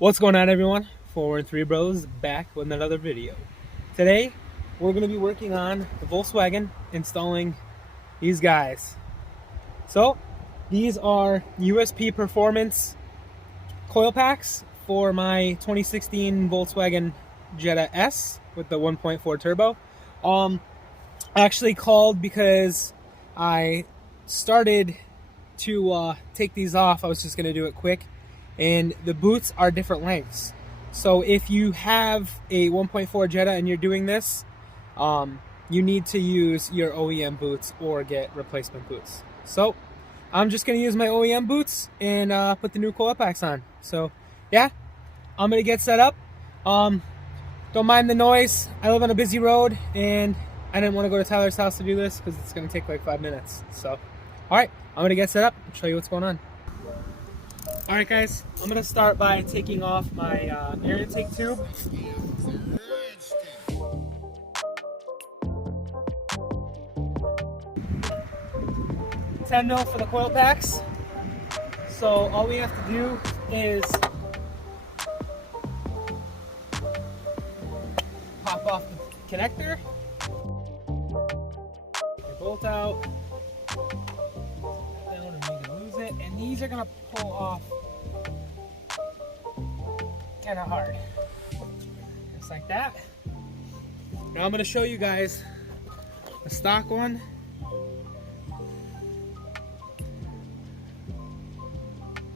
What's going on, everyone? 413 Bros back with another video. Today we're going to be working on the Volkswagen, installing these guys. So these are USP Performance coil packs for my 2016 Volkswagen Jetta S with the 1.4 turbo. I actually called because I started to take these off. I was just going to do it quick. And the boots are different lengths. So if you have a 1.4 Jetta and you're doing this, you need to use your OEM boots or get replacement boots. So I'm just going to use my OEM boots and put the new coil packs on. So yeah, I'm going to get set up. Don't mind the noise. I live on a busy road and I didn't want to go to Tyler's house to do this because it's going to take like 5 minutes. So alright, I'm going to get set up and show you what's going on. Alright guys, I'm going to start by taking off my air intake tube. 10 mil for the coil packs. So all we have to do is pop off the connector, take the bolt out, down and you can lose it, and these are going to pull off kind of hard, just like that. Now I'm going to show you guys the stock one.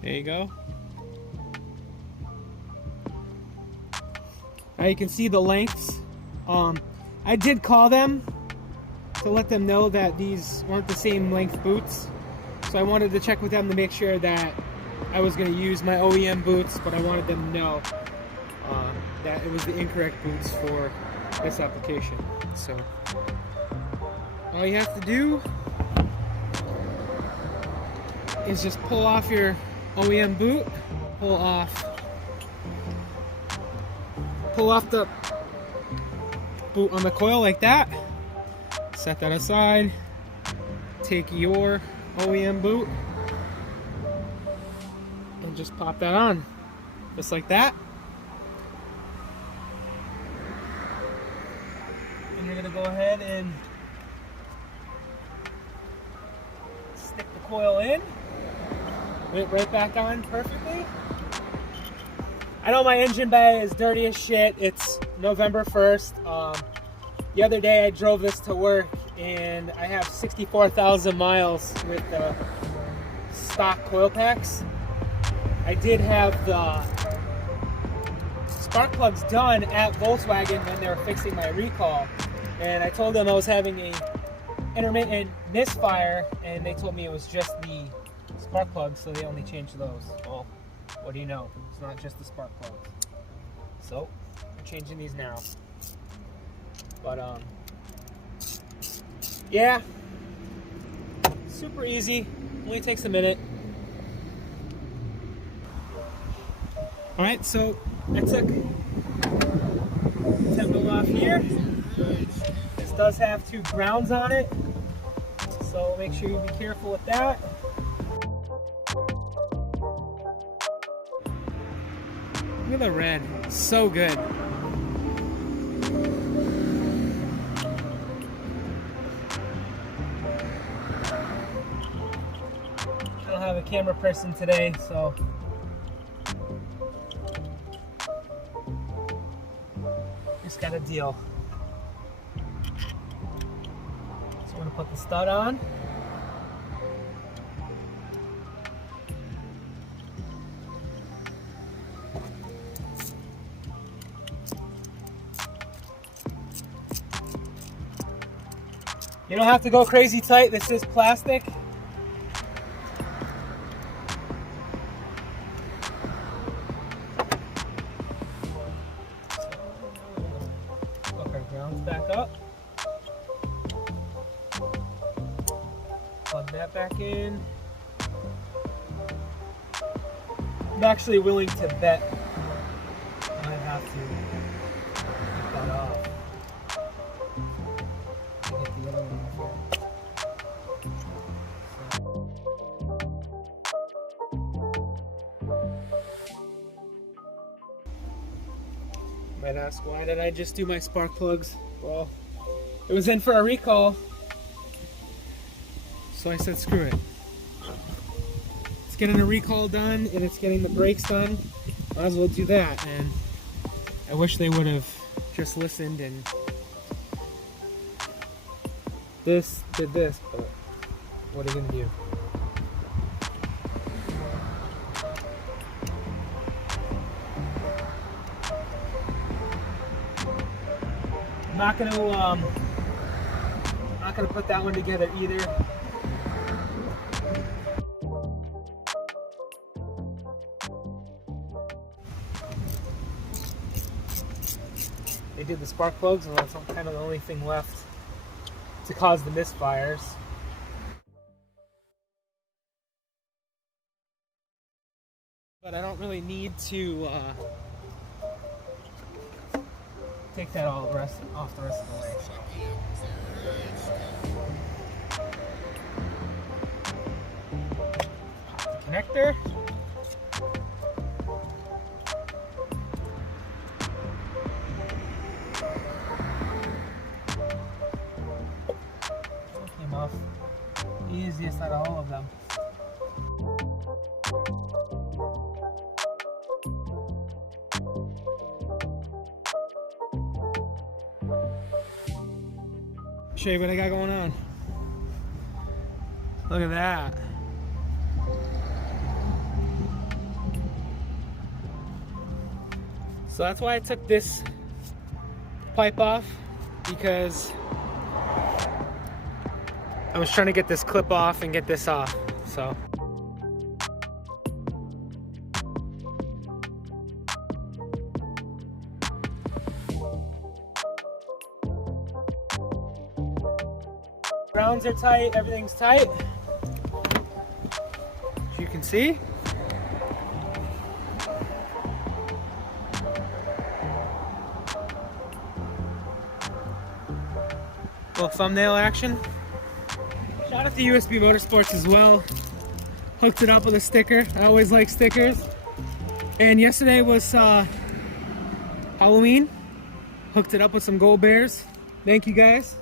There you go. Now you can see the lengths. I did call them to let them know that these weren't the same length boots, so I wanted to check with them to make sure that I was going to use my OEM boots, but I wanted them to know that it was the incorrect boots for this application. So all you have to do is just pull off your OEM boot, pull off the boot on the coil like that, set that aside, take your OEM boot and just pop that on, just like that. And you're going to go ahead and stick the coil in. Went right back on perfectly. I know my engine bay is dirty as shit. It's November 1st. The other day I drove this to work and I have 64,000 miles with the stock coil packs. I did have the spark plugs done at Volkswagen when they were fixing my recall, and I told them I was having a intermittent misfire, and they told me it was just the spark plugs, so they only changed those. Well, what do you know? It's not just the spark plugs. So I'm changing these now. But yeah, super easy. Only takes a minute. All right, so I took 10 mil off here. This does have 2 grounds on it, so make sure you be careful with that. Look at the red, so good. I don't have a camera person today, so just got a deal. So I'm gonna put the stud on. You don't have to go crazy tight. This is plastic. Hook our grounds back up. Plug that back in. I'm actually willing to bet I have to take that off. Get the other one off here. Might ask, why did I just do my spark plugs? Well, it was in for a recall, so I said screw it. It's getting a recall done and it's getting the brakes done. Might as well do that. And I wish they would have just listened and did this, but what are you gonna do? I'm not gonna put that one together either. They did the spark plugs, and that's kind of the only thing left to cause the misfires. But I don't really need to take that all off the rest of the way. Pop the connector. Came off easiest out of all of them. Show you what I got going on. Look at that. So that's why I took this pipe off, because I was trying to get this clip off and get this off. So grounds are tight, everything's tight, as you can see. Little thumbnail action. Shout out to USP Motorsports as well. Hooked it up with a sticker. I always like stickers. And yesterday was Halloween. Hooked it up with some gold bears. Thank you guys.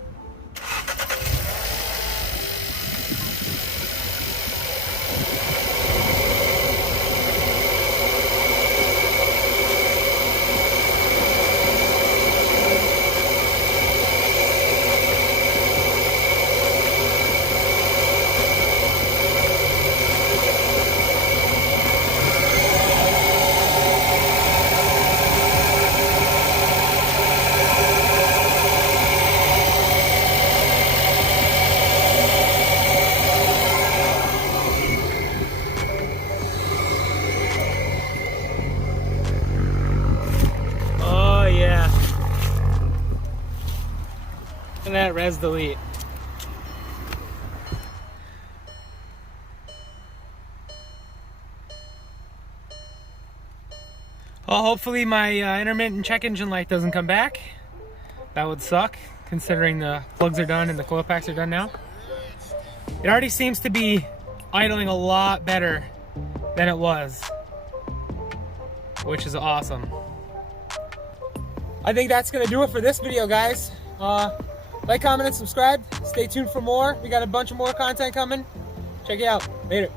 Look at that res delete. Well, hopefully my intermittent check engine light doesn't come back. That would suck, considering the plugs are done and the coil packs are done now. It already seems to be idling a lot better than it was, which is awesome. I think that's gonna do it for this video, guys. Like, comment, and subscribe. Stay tuned for more. We got a bunch of more content coming. Check it out. Later.